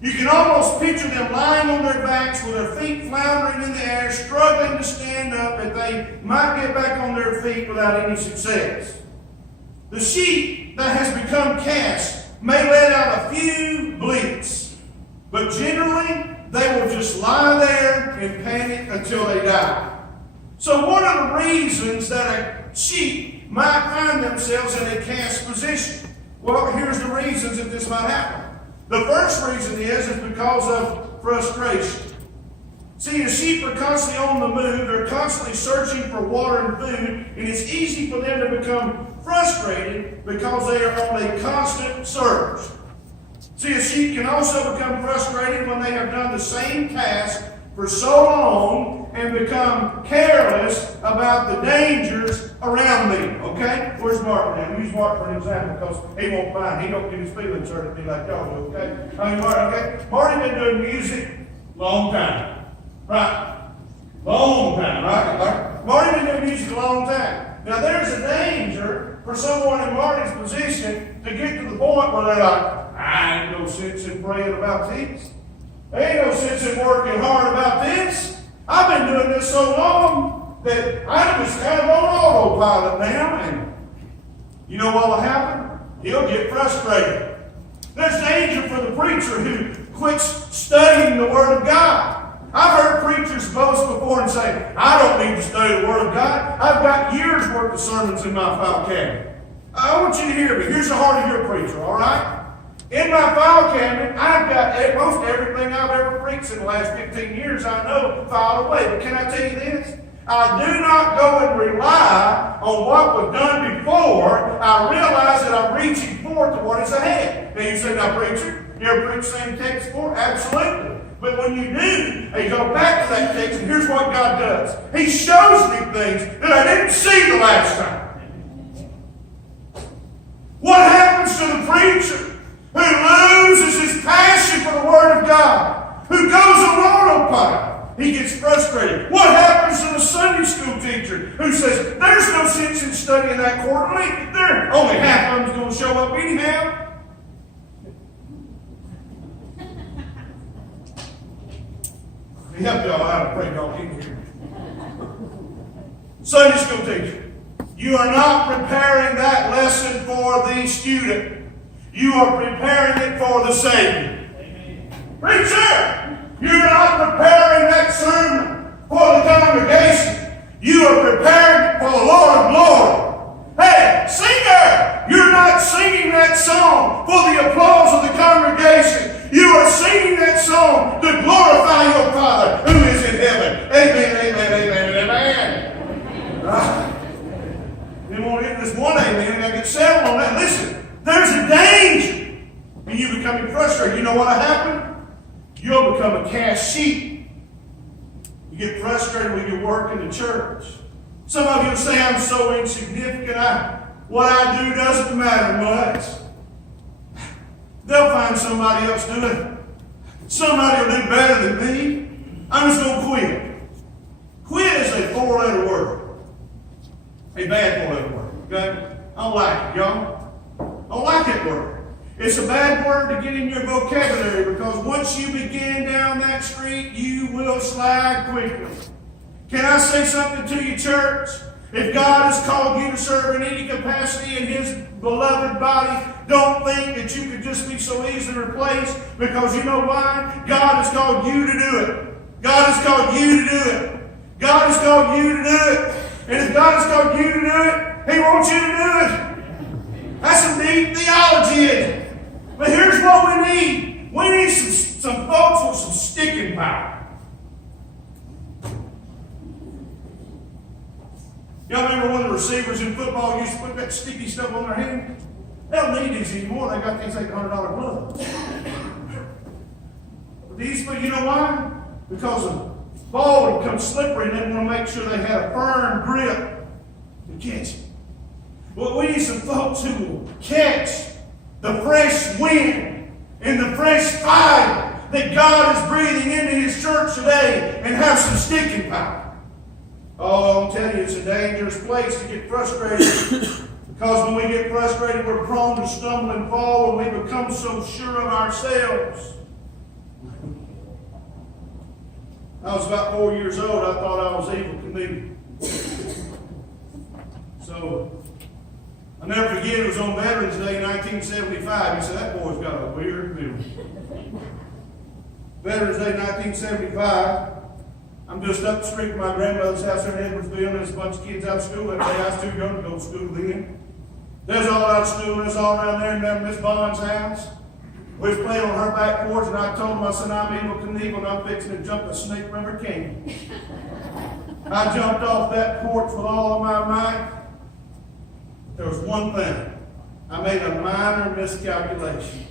You can almost picture them lying on their backs with their feet floundering in the air, struggling to stand up, that they might get back on their feet without any success. The sheep that has become calves may let out a few bleats, but generally they will just lie there in panic until they die. So what are the reasons that a sheep might find themselves in a calf's position? Well, here's the reasons that this might happen. The first reason is because of frustration. See, the sheep are constantly on the move. They're constantly searching for water and food, and it's easy for them to become frustrated because they are on a constant search. See, a sheep can also become frustrated when they have done the same task for so long and become careless about the dangers around them. Okay? Where's Martin now? Use Martin for an example because he won't mind. He don't get his feelings hurt at me like y'all do. Okay? I mean, Martin, okay? Martin been doing music long time. Right? Long time, right? Martin been doing music a long time. Now, there's a danger for someone in Martin's position to get to the point where they're like, I ain't no sense in praying about this. There ain't no sense in working hard about this. I've been doing this so long that I'm just kind of on autopilot now. And you know what will happen? He'll get frustrated. There's danger for the preacher who quits studying the Word of God. I've heard preachers boast before and say, I don't need to study the Word of God. I've got years' worth of sermons in my file cabinet. I want you to hear me. Here's the heart of your preacher, all right? In my file cabinet, I've got most everything I've ever preached in the last 15 years I know filed away. But can I tell you this? I do not go and rely on what was done before. I realize that I'm reaching forward to what is ahead. Now you say, now preacher, you ever preached the same text before? Absolutely. But when you do, and you go back to that text, and here's what God does. He shows me things that I didn't see the last time. What happens to the preacher who loses his passion for the Word of God, who goes on autopilot? He gets frustrated. What happens to the Sunday school teacher who says, there's no sense in studying that quarterly. Only half of them's going to show up anyhow. He helped y'all out. I pray y'all can hear. Sunday school teacher, you are not preparing that lesson for the student. You are preparing it for the Savior. Amen. Preacher, you're not preparing that sermon for the congregation. You are preparing it for the Lord of glory. Hey, singer, you're not singing that song for the applause of the congregation. You are singing that song to glorify your Father who is in heaven. Amen, amen, amen, amen. Then we'll get this one amen, and I get several on that. Listen, there's a danger in you becoming frustrated. You know what'll happen? You'll become a cast sheep. You get frustrated when you work in the church. Some of you will say, I'm so insignificant. What I do doesn't matter much. They'll find somebody else doing it. Somebody will do better than me. I'm just going to quit. Quit is a four-letter word. A bad four-letter word. Okay? I don't like it, y'all. I don't like that word. It's a bad word to get in your vocabulary because once you begin down that street, you will slide quickly. Can I say something to you, church? If God has called you to serve in any capacity in His beloved body, don't think that you could just be so easily replaced, because you know why? God has called you to do it. God has called you to do it. God has called you to do it. And if God has called you to do it, He wants you to do it. That's some deep theology in it. But here's what we need. We need some folks with some sticking power. Y'all remember when the receivers in football used to put that sticky stuff on their hand? They don't need these anymore. They got these $800 gloves. But these, you know why? Because the ball would become slippery and they want to make sure they had a firm grip to catch it. Well, we need some folks who will catch the fresh wind and the fresh fire that God is breathing into His church today and have some sticking power. Oh, I'll tell you, it's a dangerous place to get frustrated. Because when we get frustrated, we're prone to stumble and fall, and we become so sure of ourselves. I was about 4 years old. I thought I was Evel Knievel. So, I'll never forget, it was on Veterans Day 1975. He said, that boy's got a weird deal. Veterans Day 1975. I'm just up the street from my grandmother's house in Edwardsville, and there's a bunch of kids out of school that day. I was too young to go to school then. There's all out of school, there's all around there, and down Miss Bond's house. We was playing on her back porch, and I told him, I said, I'm Evel Knievel, and I'm fixing to jump a Snake River Canyon. I jumped off that porch with all of my might. There was one thing. I made a minor miscalculation.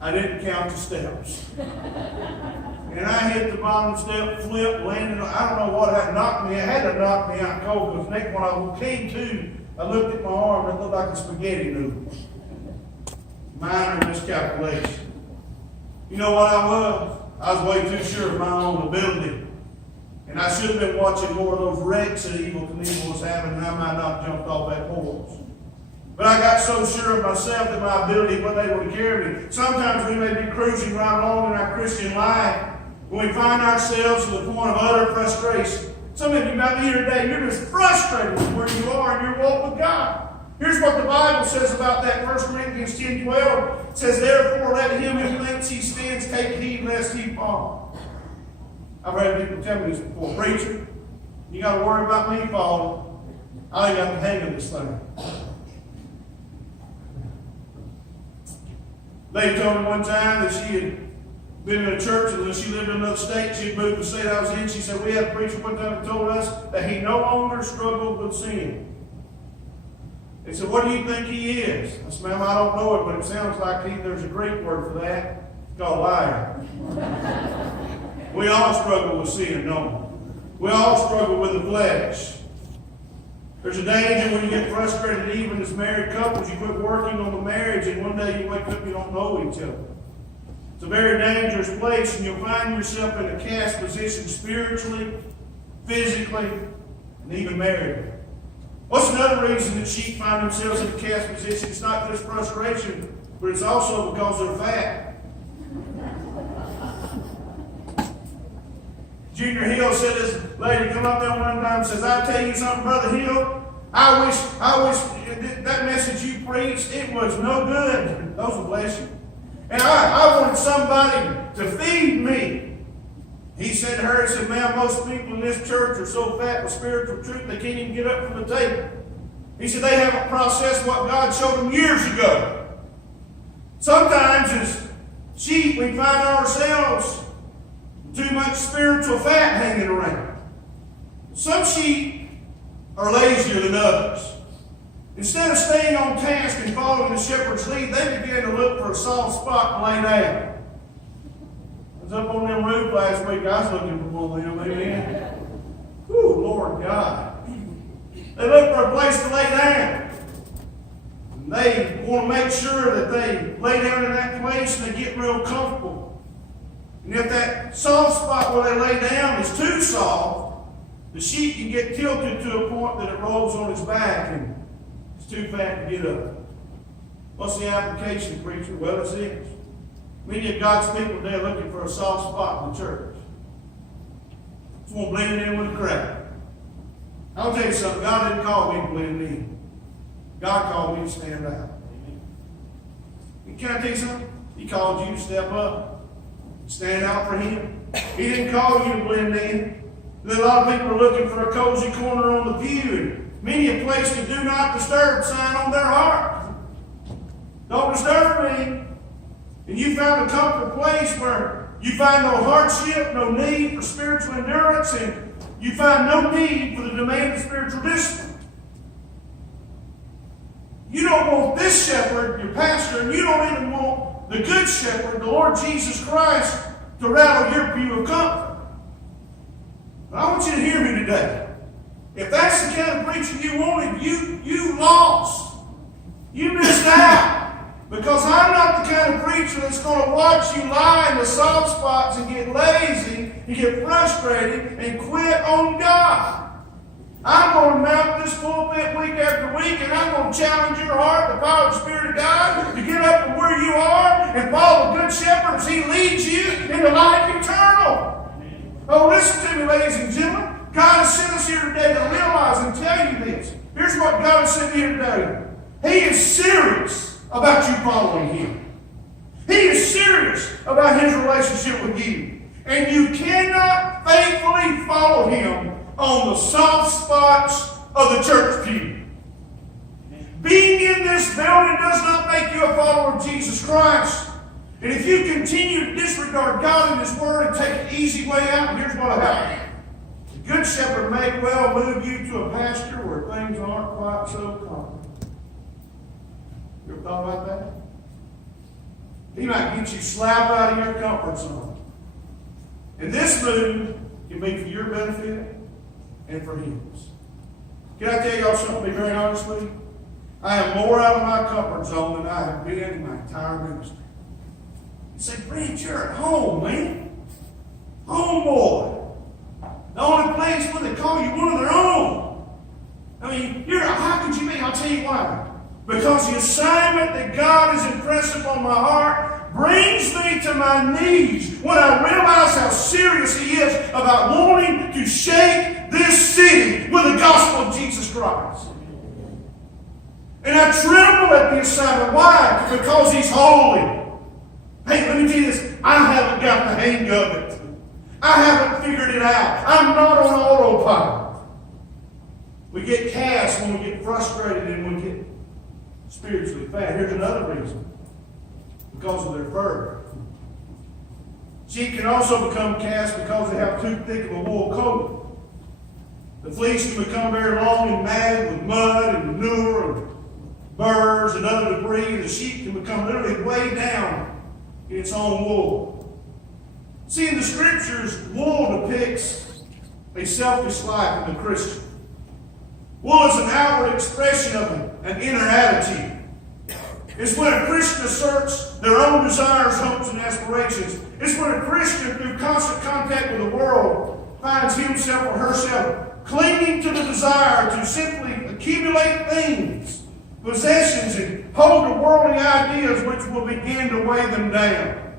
I didn't count the steps. And I hit the bottom step, flipped, landed. I don't know what had knocked me. It had to knock me out cold. Because Nick, when I came to, I looked at my arm and it looked like a spaghetti noodle. Minor miscalculation. You know what I was? I was way too sure of my own ability. And I should have been watching more of those wrecks that Evel Knievel was having, and I might not have jumped off that porch. But I got so sure of myself that my ability wasn't able to carry me. Sometimes we may be cruising right along in our Christian life when we find ourselves to the point of utter frustration. Some of you might be here today, you're just frustrated with where you are in your walk with God. Here's what the Bible says about that. 1 Corinthians 10:12 says, therefore let him who thinks he stands take heed lest he fall. I've heard people tell me this before. Preacher, you got to worry about me falling. I ain't got the hang of this thing. Lady told me one time that she had been in a church, and when she lived in another state, she had moved to the state I was in. She said, we had a preacher one time that told us that he no longer struggled with sin. They said, what do you think he is? I said, ma'am, I don't know it, but it sounds like there's a Greek word for that. It's called liar. We all struggle with sin, don't we? We all struggle with the flesh. There's a danger when you get frustrated, even as married couples, you quit working on the marriage, and one day you wake up and you don't know each other. It's a very dangerous place, and you'll find yourself in a cast position spiritually, physically, and even maritally. What's another reason that sheep find themselves in a cast position? It's not just frustration, but it's also because they're fat. Junior Hill said this lady come up there one time and says, I tell you something, Brother Hill, I wish that message you preached, it was no good. Those will bless you. And I wanted somebody to feed me. He said to her, he said, ma'am, most people in this church are so fat with spiritual truth they can't even get up from the table. He said they haven't processed what God showed them years ago. Sometimes as sheep we find ourselves too much spiritual fat hanging around. Some sheep are lazier than others. Instead of staying on task and following the shepherd's lead, they begin to look for a soft spot to lay down. I was up on them roof last week. I was looking for one of them. Amen. Whew, Lord God. They look for a place to lay down. And they want to make sure that they lay down in that place and they get real comfortable. And if that soft spot where they lay down is too soft, the sheep can get tilted to a point that it rolls on its back and it's too fat to get up. What's the application, preacher? Well, it's this. Many of God's people today are looking for a soft spot in the church. Just want to blend in with the crowd. I'll tell you something. God didn't call me to blend in. God called me to stand out. Can I tell you something? He called you to step up. Stand out for Him. He didn't call you to blend in. A lot of people are looking for a cozy corner on the pew, and many a place to do not disturb sign on their heart. Don't disturb me. And you found a comfortable place where you find no hardship, no need for spiritual endurance, and you find no need for the demand of spiritual discipline. You don't want this shepherd, your pastor, and you don't even want the good shepherd, the Lord Jesus Christ, to rattle your pew of comfort. But I want you to hear me today. If that's the kind of preacher you wanted, you lost. You missed out. Because I'm not the kind of preacher that's going to watch you lie in the soft spots and get lazy and get frustrated and quit on God. I'm going to mount this pulpit week after week, and I'm going to challenge your heart, the power of the Spirit of God, to get up from where you are and follow the Good Shepherd as He leads you into life eternal. Oh, listen to me, ladies and gentlemen. God has sent us here today to realize and tell you this. Here's what God has sent here today. He is serious about you following Him. He is serious about His relationship with you. And you cannot faithfully follow Him on the soft spots of the church pew. Being in this building does not make you a follower of Jesus Christ. And if you continue to disregard God and His Word and take an easy way out, here's what will happen. The Good Shepherd may well move you to a pasture where things aren't quite so common. You ever thought about that? He might get you slapped out of your comfort zone. And this move can be for your benefit and for His. Can I tell y'all something, to be very honest with you? I am more out of my comfort zone than I have been in my entire ministry. You say, Brent, you're at home, man. Homeboy. The only place where they call you one of their own. I mean, how could you be? I'll tell you why. Because the assignment that God has impressed upon my heart brings me to my knees when I realize how serious He is about wanting to shake this city with the gospel of Jesus Christ. And I tremble at the assignment. Why? Because He's holy. Hey, let me tell you this. I haven't got the hang of it. I haven't figured it out. I'm not on autopilot. We get cast when we get frustrated and we get spiritually fat. Here's another reason. Because of their fur. Sheep can also become cast because they have too thick of a wool coat. The fleece can become very long and matted with mud and manure and burrs and other debris, and the sheep can become literally weighed down in its own wool. See, in the Scriptures, wool depicts a selfish life in the Christian. Wool is an outward expression of an inner attitude. It's when a Christian asserts their own desires, hopes, and aspirations. It's when a Christian, through constant contact with the world, finds himself or herself clinging to the desire to simply accumulate things, possessions, and hold to worldly ideas which will begin to weigh them down.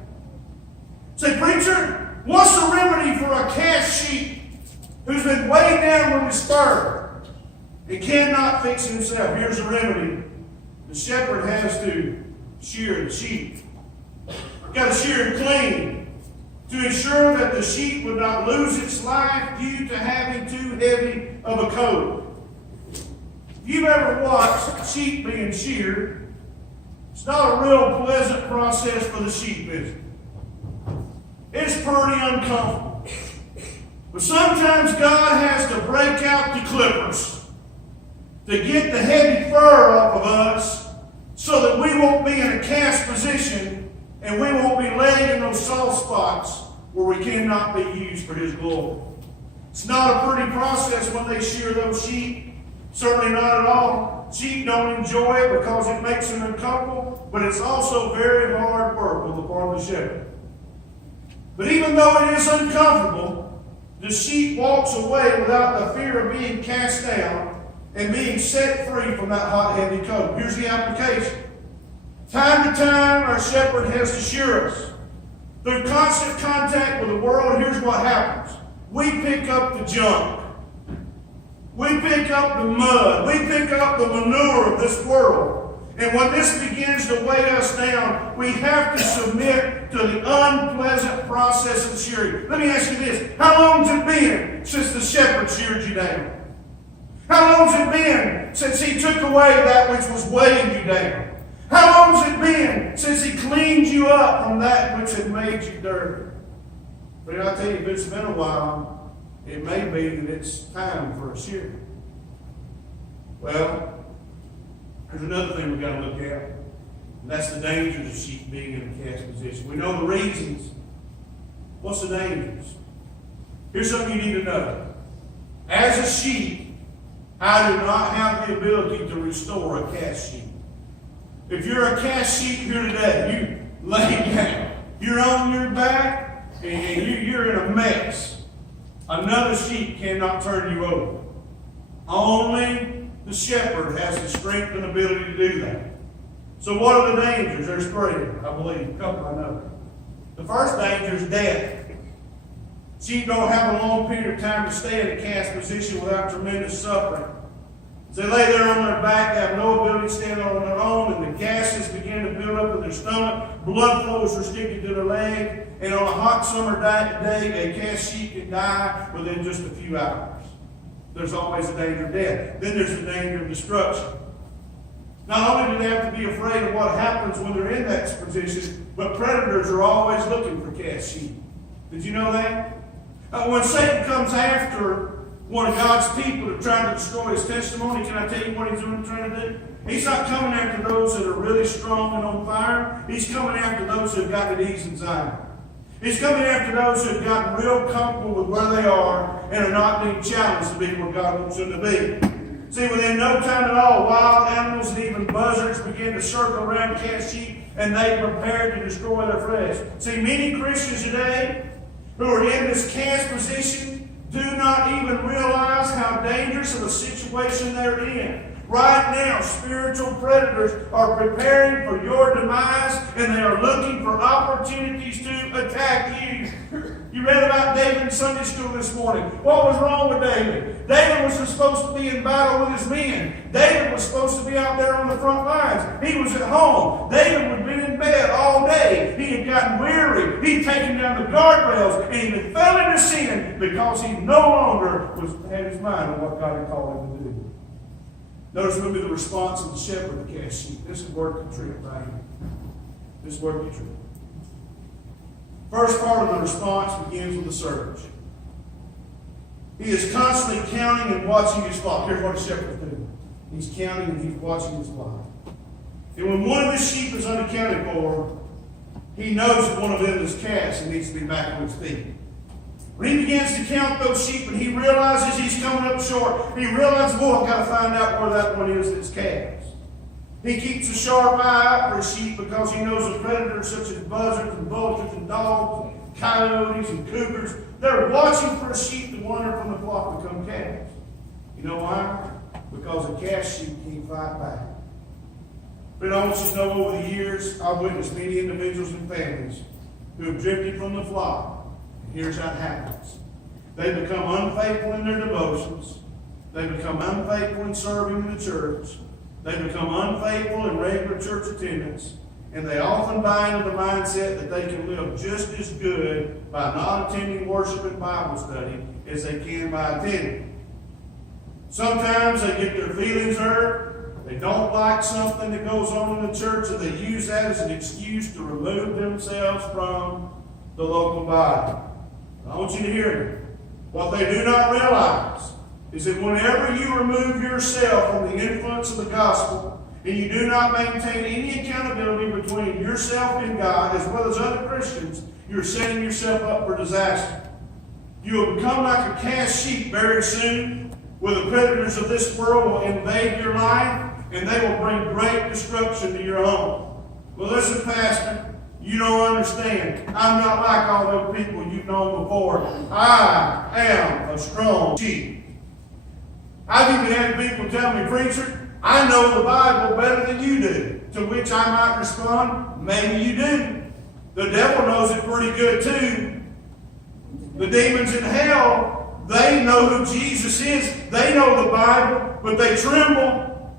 Say, preacher, what's the remedy for a cast sheep who's been weighed down with his spur and cannot fix himself? Here's the remedy. The shepherd has to shear the sheep. Got to shear it clean to ensure that the sheep would not lose its life due to having too heavy of a coat. If you've ever watched sheep being sheared, it's not a real pleasant process for the sheep, is it? It's pretty uncomfortable. But sometimes God has to break out the clippers to get the heavy fur off of us so that we won't be in a cast position and we won't be laid in those soft spots where we cannot be used for His glory. It's not a pretty process when they shear those sheep. Certainly not at all. Sheep don't enjoy it because it makes them uncomfortable, but it's also very hard work on the part of the shepherd. But even though it is uncomfortable, the sheep walks away without the fear of being cast down and being set free from that hot, heavy coat. Here's the application. Time to time, our shepherd has to shear us. Through constant contact with the world, here's what happens. We pick up the junk. We pick up the mud. We pick up the manure of this world. And when this begins to weigh us down, we have to submit to the unpleasant process of shearing. Let me ask you this. How long has it been since the shepherd sheared you down? How long has it been since He took away that which was weighing you down? How long has it been since He cleaned you up from that which had made you dirty? But I tell you, if it's been a while, it may be that it's time for a shearing. Well, there's another thing we've got to look at, and that's the dangers of sheep being in a cast position. We know the reasons. What's the dangers? Here's something you need to know. As a sheep, I do not have the ability to restore a cast sheep. If you're a cast sheep here today, you lay down. You're on your back, and you're in a mess. Another sheep cannot turn you over. Only the shepherd has the strength and ability to do that. So what are the dangers? There's three, I believe. A couple I know. The first danger is death. Sheep don't have a long period of time to stay in a cast position without tremendous suffering. As they lay there on their back, they have no ability to stand on their own, and the gases begin to build up in their stomach. Blood flow is restricted to their leg, and on a hot summer day, a cast sheep can die within just a few hours. There's always a danger of death. Then there's a danger of destruction. Not only do they have to be afraid of what happens when they're in that position, but predators are always looking for cast sheep. Did you know that? When Satan comes after one of God's people to try to destroy his testimony, can I tell you what he's trying to do? He's not coming after those that are really strong and on fire. He's coming after those who have got at ease and Zion. He's coming after those who have gotten real comfortable with where they are and are not being challenged to be where God wants them to be. See, within no time at all, wild animals and even buzzards begin to circle around cast sheep, and they prepare to destroy their flesh. See, many Christians today who are in this cast position do not even realize how dangerous of a situation they're in. Right now, spiritual predators are preparing for your demise, and they are looking for opportunities to attack you. You read about David in Sunday school this morning. What was wrong with David? David was supposed to be in battle with his men. David was supposed to be out there on the front lines. He was at home. David had been in bed all day. He had gotten weary. He'd taken down the guardrails, and he had fell into sin because he no longer had his mind on what God had called him to do. Notice with me the response of the shepherd of the cast sheep. This is worth the trip right here. This is worth the trip. First part of the response begins with the search. He is constantly counting and watching his flock. Here's what a shepherd is doing. He's counting and he's watching his flock. And when one of his sheep is unaccounted for, he knows that one of them is cast and needs to be back on his feet. When he begins to count those sheep and he realizes he's coming up short, he realizes, I've got to find out where that one is that's cast. He keeps a sharp eye out for his sheep because he knows the predators such as buzzards and vultures and dogs and coyotes and cougars, they're watching for a sheep to wander from the flock and become cast. You know why? Because a cast sheep can't fight back. But I want you to know over the years, I've witnessed many individuals and families who have drifted from the flock. And here's how it happens. They become unfaithful in their devotions. They become unfaithful in serving in the church. They become unfaithful in regular church attendance, and they often buy into the mindset that they can live just as good by not attending worship and Bible study as they can by attending. Sometimes they get their feelings hurt. They don't like something that goes on in the church, and they use that as an excuse to remove themselves from the local body. I want you to hear me. What they do not realize is that whenever you remove yourself from the influence of the gospel and you do not maintain any accountability between yourself and God as well as other Christians, you're setting yourself up for disaster. You will become like a cast sheep very soon, where the predators of this world will invade your life and they will bring great destruction to your home. Well, listen, Pastor, you don't understand. I'm not like all those people you've known before. I am a strong sheep. I've even had people tell me, preacher, I know the Bible better than you do. To which I might respond, maybe you do. The devil knows it pretty good too. The demons in hell, they know who Jesus is. They know the Bible, but they tremble.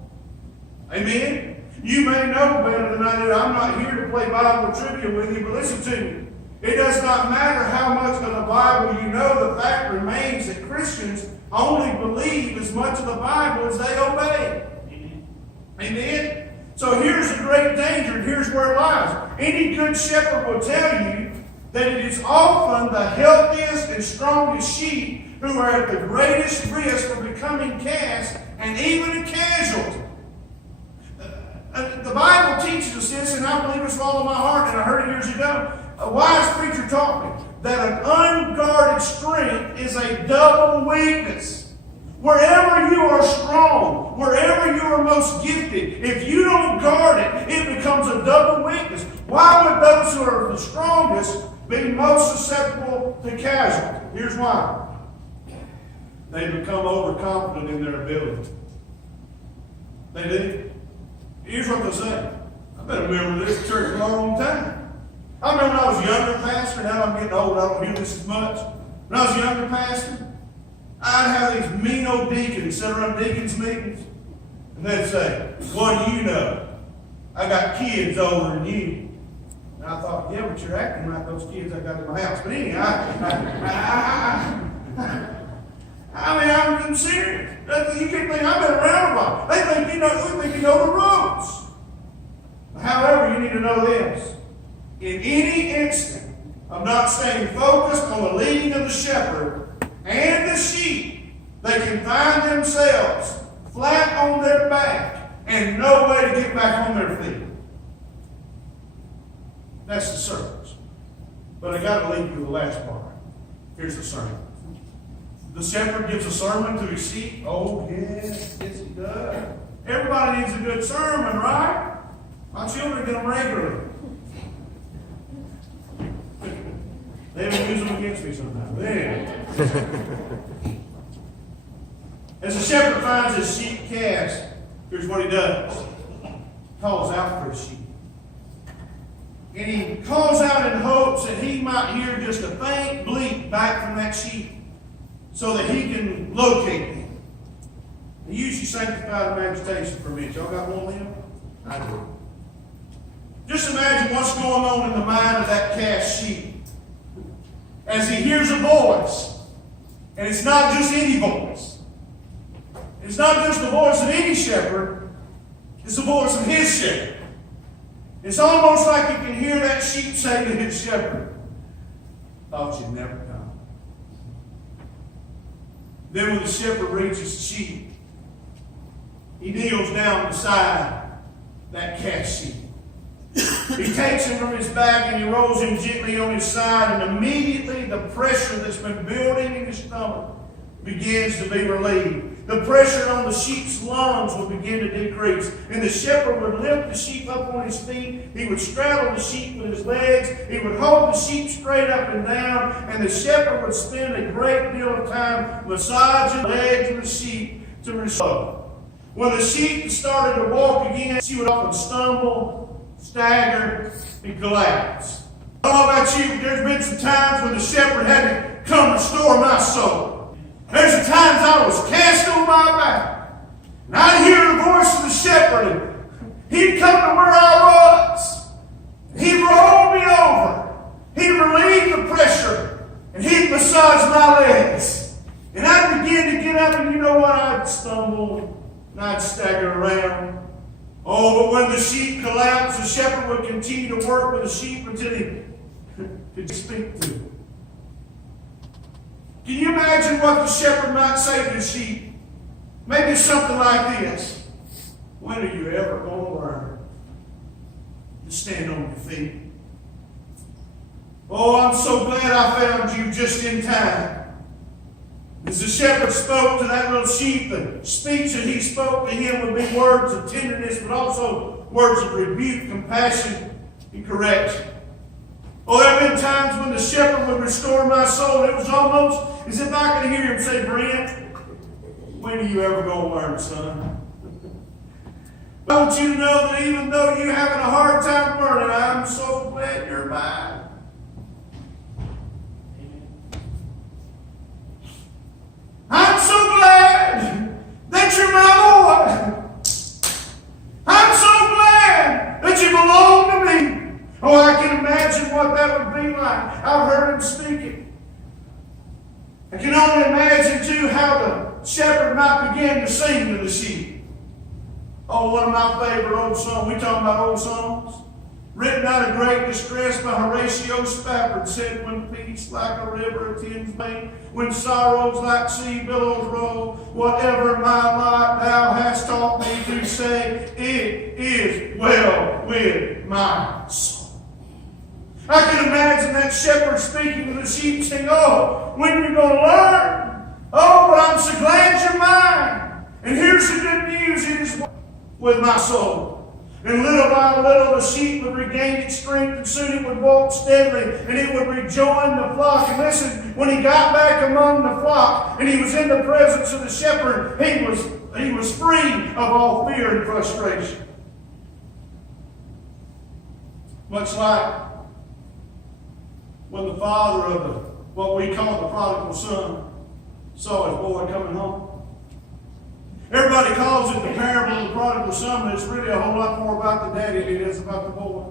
Amen? You may know better than I do. I'm not here to play Bible trivia with you, but listen to me. It does not matter how much of the Bible you know. The fact remains that Christians only believe as much of the Bible as they obey. Amen? So here's the great danger, and here's where it lies. Any good shepherd will tell you that it is often the healthiest and strongest sheep who are at the greatest risk of becoming cast and even a casualty. The Bible teaches us this, and I believe it's with all of my heart, and I heard it years ago. A wise preacher taught me that an unguarded strength is a double weakness. Wherever you are strong, wherever you are most gifted, if you don't guard it, it becomes a double weakness. Why would those who are the strongest be most susceptible to casualty? Here's why. They become overconfident in their ability. They do. Here's what they say. I've been a member of this church a long time. I remember when I was a younger pastor, now I'm getting old, I don't hear this as much. When I was a younger pastor, I'd have these mean old deacons sit around deacons' meetings, and they'd say, "What do you know? I got kids older than you." And I thought, yeah, but you're acting like those kids I got in my house. But anyway, I'm serious. You can't think I've been around a while. They think you know the ropes. However, you need to know this. In any instant of not staying focused on the leading of the shepherd and the sheep, they can find themselves flat on their back and no way to get back on their feet. That's the sermons. But I got to leave you with the last part. Here's the sermon. The shepherd gives a sermon to his sheep. Oh, yes, he does. Everybody needs a good sermon, right? My children get them regularly. They even use them against me sometimes. As the shepherd finds his sheep cast, here's what he does. He calls out for his sheep. And he calls out in hopes that he might hear just a faint bleat back from that sheep so that he can locate them. And use your sanctified imagination for a minute. Y'all got one of them? I do. Just imagine what's going on in the mind of that cast sheep as he hears a voice. And it's not just any voice. It's not just the voice of any shepherd. It's the voice of his shepherd. It's almost like you can hear that sheep say to his shepherd, "Thought you'd never come." Then when the shepherd reaches the sheep, he kneels down beside that cast sheep. He takes him from his back and he rolls him gently on his side, and immediately the pressure that's been building in his stomach begins to be relieved. The pressure on the sheep's lungs will begin to decrease. And the shepherd would lift the sheep up on his feet. He would straddle the sheep with his legs. He would hold the sheep straight up and down. And the shepherd would spend a great deal of time massaging the legs of the sheep to restore. When the sheep started to walk again, she would often stumble, stagger, and collapse. I don't know about you, but there's been some times when the shepherd had to come restore my soul. There's times I was cast on my back, and I'd hear the voice of the shepherd, and he'd come to where I was. He'd roll me over. He'd relieve the pressure, and he'd massage my legs. And I'd begin to get up, and you know what? I'd stumble, and I'd stagger around. Oh, but when the sheep collapsed, the shepherd would continue to work with the sheep until he could speak to them. Can you imagine what the shepherd might say to the sheep? Maybe something like this. When are you ever going to learn to stand on your feet? Oh, I'm so glad I found you just in time. As the shepherd spoke to that little sheep, the speech that he spoke to him would be words of tenderness, but also words of rebuke, compassion, and correction. Oh, there have been times when the shepherd would restore my soul. It was almost as if I could hear him say, "Brent, when are you ever going to learn, son?" I want you to know that even though you're having a hard time learning, I'm so glad you're mine. I'm so glad that you're my boy. I'm so glad that you belong to me. Oh, I can imagine what that would be like. I've heard him speaking. I can only imagine, too, how the shepherd might begin to sing to the sheep. Oh, one of my favorite old songs. We talking about old songs? Written out of great distress by Horatio Spafford, said, "When peace like a river attends me, when sorrows like sea billows roll, whatever my lot thou hast taught me to say, it is well with my soul." I can imagine that shepherd speaking to the sheep saying, "Oh, when are you going to learn? Oh, but I'm so glad you're mine. And here's the good news, it is with my soul." And little by little, the sheep would regain its strength, and soon it would walk steadily, and it would rejoin the flock. And listen, when he got back among the flock, and he was in the presence of the shepherd, he was free of all fear and frustration. Much like when the father of the what we call the prodigal son, saw his boy coming home. Everybody calls it the parable of the prodigal son, but it's really a whole lot more about the daddy than it is about the boy.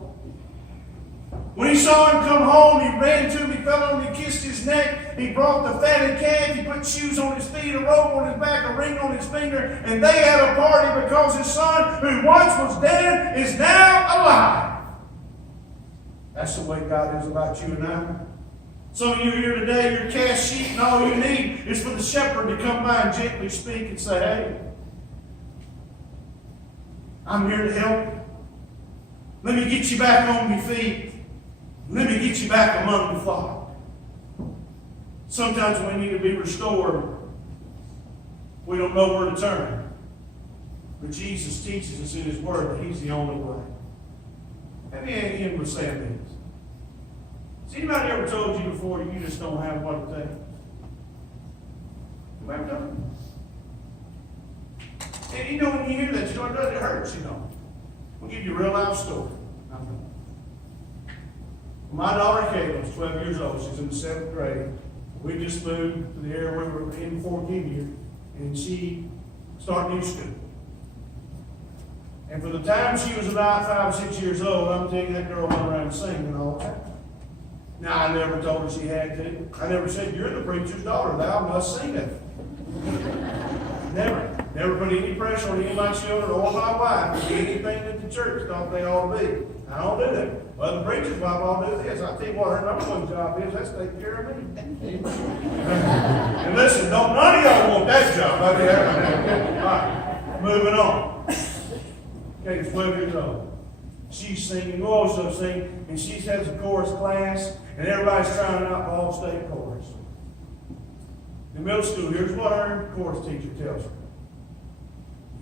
When he saw him come home, he ran to him, he fell on him, he kissed his neck, he brought the fatted calf, he put shoes on his feet, a robe on his back, a ring on his finger, and they had a party because his son, who once was dead, is now alive. That's the way God is about you and I. Some of you here today, you're cast sheep, and all you need is for the shepherd to come by and gently speak and say, hey, I'm here to help you. Let me get you back on your feet. Let me get you back among the flock. Sometimes we need to be restored. We don't know where to turn. But Jesus teaches us in His Word that He's the only way. Have you end with saying this? Has anybody ever told you before you just don't have what it takes? You ever done it? And you know when you hear that, you know it does, it hurts, you know. We'll give you a real life story. My daughter Kayla was 12 years old. She's in the 7th grade. We just moved to the area we were in before we came here, and she started new school. And for the time she was about 5 or 6 years old, I'm telling you, that girl went around singing all the time. Now, I never told her she had to. I never said, you're the preacher's daughter, thou must sing it. Never. Never put any pressure on any of my children or my wife to do anything that the church thought they ought to be. I don't do that. Well, the preacher's wife ought to do this. I'll tell you what her number one job is. That's take care of me. And listen, none of y'all want that job. All right, moving on. Okay, 12 years old. She's singing, also singing, and she has a chorus class, and everybody's trying out for all state chorus. In middle school, here's what our chorus teacher tells her.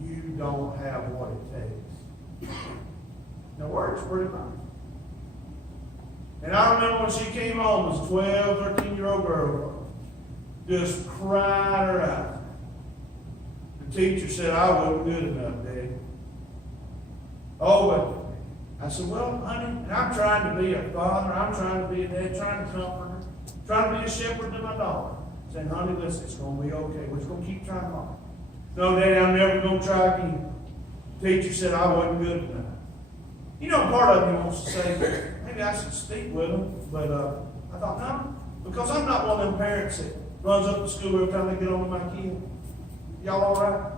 You don't have what it takes. Now, words pretty much. And I remember when she came home as a 12, 13-year-old girl, just cried her out. The teacher said, I wasn't good enough, Daddy. Oh, but I said, well, honey, and I'm trying to be a father, I'm trying to be a dad, trying to comfort her, trying to be a shepherd to my daughter. Saying, honey, listen, it's going to be okay. We're just going to keep trying hard. No, Daddy, I'm never going to try again. The teacher said I wasn't good enough. You know, part of me wants to say, maybe I should speak with them, but I thought, no, because I'm not one of them parents that runs up to school every time they get on with my kid. Y'all all right?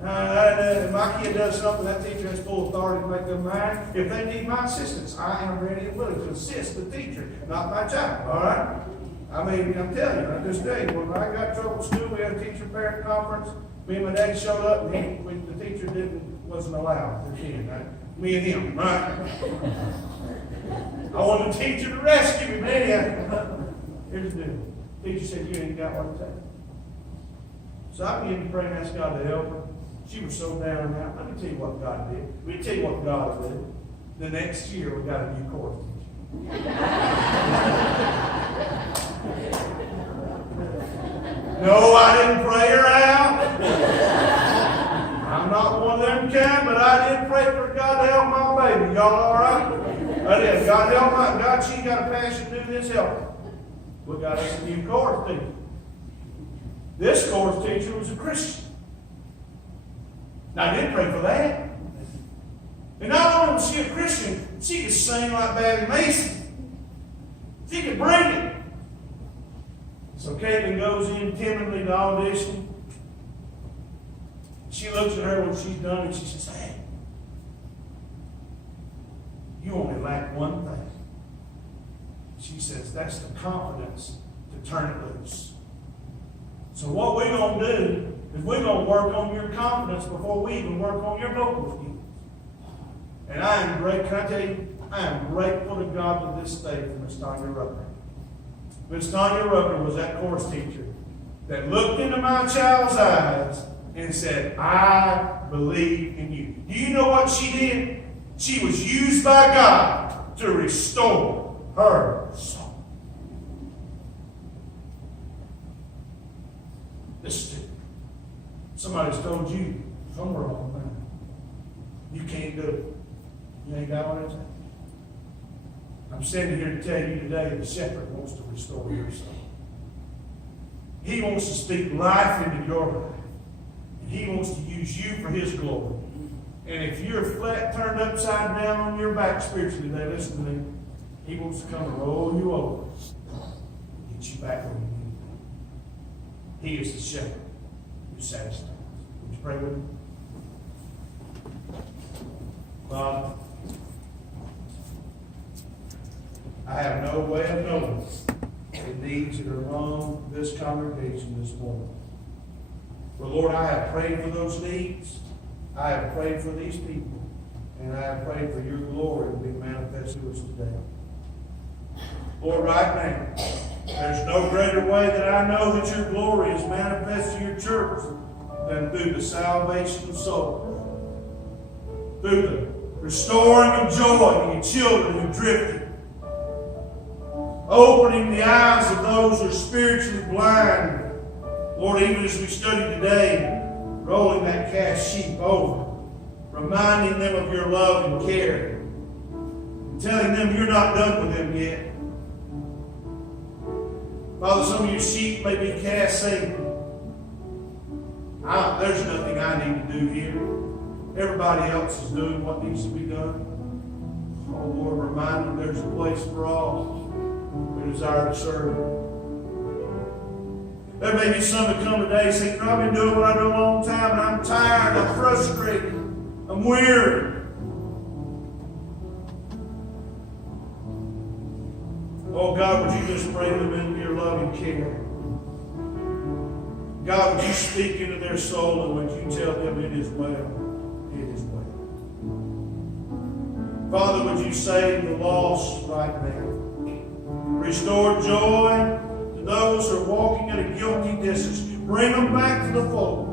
If my kid does something, that teacher has full authority to make them mine. If they need my assistance, I am ready and willing to assist the teacher, not my child. All right? I mean, I'm telling you, I just tell you, when I got in trouble in school, we had a teacher-parent conference. Me and my dad showed up, and the teacher wasn't allowed to attend. Right? Me and him, right? I wanted the teacher to rescue me, man. Here's the deal. The teacher said, you ain't got what it takes. So I began to pray and ask God to help her. She was so down and out. Let me tell you what God did. Let me tell you what God did. The next year, we got a new chorus teacher. No, I didn't pray her out. I'm not one of them kind, but I did pray for God to help my baby. Y'all all right? I did. God help my God. She got a passion to do this. Help her. We got us a new chorus teacher. This chorus teacher was a Christian. Now I did pray for that. And not only was she a Christian, she could sing like Babby Mason. She could bring it. So Caitlin goes in timidly to audition. She looks at her when she's done and she says, hey, you only lack one thing. She says, that's the confidence to turn it loose. So what we're going to do is we're going to work on your confidence before we even work on your vocal skills. And I am grateful, can I tell you, I am grateful to God to this day for Miss Tanya Rucker. Miss Tanya Rucker was that chorus teacher that looked into my child's eyes and said, I believe in you. Do you know what she did? She was used by God to restore her soul. Listen, somebody's told you somewhere along the line, you can't do it. You ain't got what it takes. I I'm standing here to tell you today the shepherd wants to restore your soul. He wants to speak life into your life. And he wants to use you for his glory. And if you're flat turned upside down on your back spiritually today, listen to me. He wants to come and roll you over and get you back on your feet. He is the shepherd who satisfies. Would you pray with me? Father, I have no way of knowing the needs that are among this congregation this morning. But Lord, I have prayed for those needs. I have prayed for these people. And I have prayed for your glory to be manifested to us today. Lord, right now, there's no greater way that I know that your glory is manifested to your church than through the salvation of souls. Through the restoring of joy in your children who drifted. Opening the eyes of those who are spiritually blind. Lord, even as we study today, rolling that cast sheep over, reminding them of your love and care, and telling them you're not done with them yet. Father, some of your sheep may be cast saying, there's nothing I need to do here. Everybody else is doing what needs to be done. Oh Lord, remind them there's a place for all who desire to serve. There may be some that come today saying, I've been doing what I do a long time, and I'm tired, I'm frustrated, I'm weary. Oh God, would you just bring them into your loving care? God, would you speak into their soul, and would you tell them it is well? It is well. Father, would you save the lost right now? Restore joy to those who are walking at a guilty distance. Bring them back to the fold.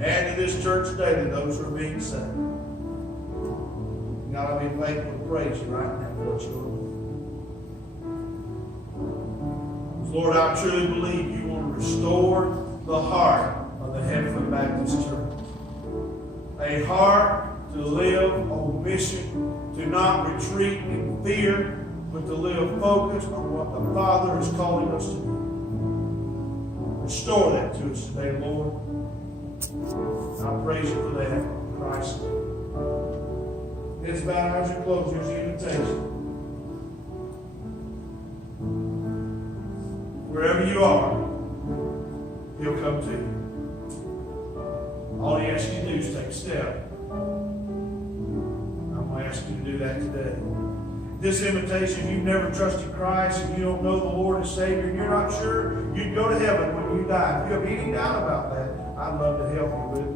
Add to this church daily those who are being saved. God, I'll be faithful to praise you right now for what you're doing. Lord, I truly believe you want to restore the heart of the Heavenly Baptist Church. A heart to live on mission, to not retreat in fear, but to live focused on what the Father is calling us to do. Restore that to us today, Lord. I praise you for that in Christ's name. Heads bowed, eyes are closed. Here's the invitation. Wherever you are, he'll come to you. All he asks you to do is take a step. I'm going to ask you to do that today. This invitation, if you've never trusted Christ and you don't know the Lord and Savior, and you're not sure you'd go to heaven when you die. If you have any doubt about that, I'd love to help you with it.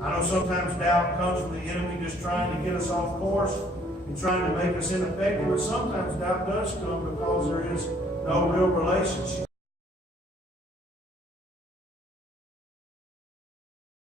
I know sometimes doubt comes from the enemy just trying to get us off course and trying to make us ineffective, but sometimes doubt does come because there is no real relationship.